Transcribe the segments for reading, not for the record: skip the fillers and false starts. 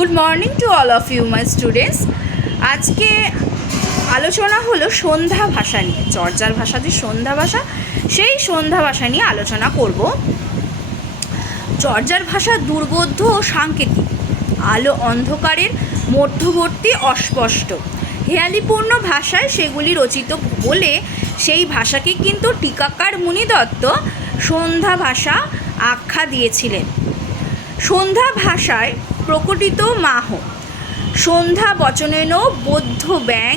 Good morning to all of you my students. আজকে আলোচনা হলো সন্ধ্যা ভাষা নিয়ে। চর্যার ভাষা যে সন্ধ্যা ভাষা, সেই সন্ধ্যা ভাষা নিয়ে আলোচনা করব। চর্যার ভাষা দুর্বোধ্য ও সাংকেতিক, আলো অন্ধকারের মধ্যবর্তী, অস্পষ্ট হেয়ালিপূর্ণ ভাষায় সেগুলি রচিত বলে সেই ভাষাকে কিন্তু টিকাকার মুনিদত্ত সন্ধ্যা ভাষা আখ্যা দিয়েছিলেন। সন্ধ্যা ভাষায় প্রকটিত মাহ সন্ধ্যা বচনেন বৌদ্ধ ব্যাং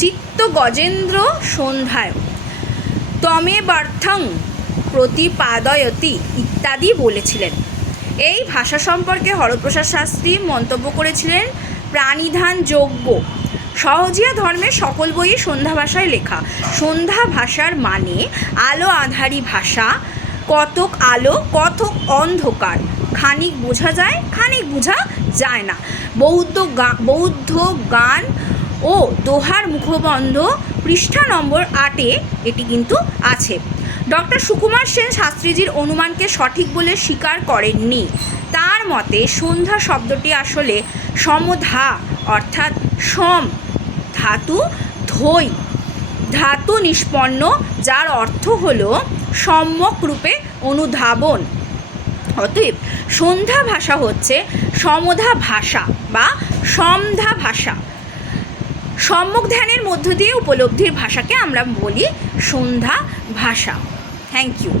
চিত্ত গজেন্দ্র সন্ধ্যায় তমেবার্থং প্রতিপাদয়তি ইত্যাদি বলেছিলেন। এই ভাষা সম্পর্কে হরপ্রসাদ শাস্ত্রী মন্তব্য করেছিলেন, প্রাণিধান যোগ্য সহজিয়া ধর্মের সকল বইই সন্ধ্যা ভাষায় লেখা। সন্ধ্যা ভাষার মানে আলো আধারী ভাষা, কতক আলো কতক অন্ধকার, খানিক বোঝা যায় খানিক বোঝা যায় না। বৌদ্ধ গান ও দোহার মুখবন্ধ পৃষ্ঠা নম্বর 8-এ এটি কিন্তু আছে। ডক্টর সুকুমার সেন শাস্ত্রীজির অনুমানকে সঠিক বলে স্বীকার করেননি। তার মতে সন্ধ্যা শব্দটি আসলে সমধা অর্থাৎ সম ধাতু ধৈ ধাতু নিষ্পন্ন, যার অর্থ হল সম্যক রূপে অনুধাবন। অতএব সন্ধ্যা ভাষা হচ্ছে সমধা ভাষা বা সমধা ভাষা। সম্যক ধ্যানের মধ্য দিয়ে উপলব্ধির ভাষাকে আমরা বলি সন্ধ্যা ভাষা। Thank you.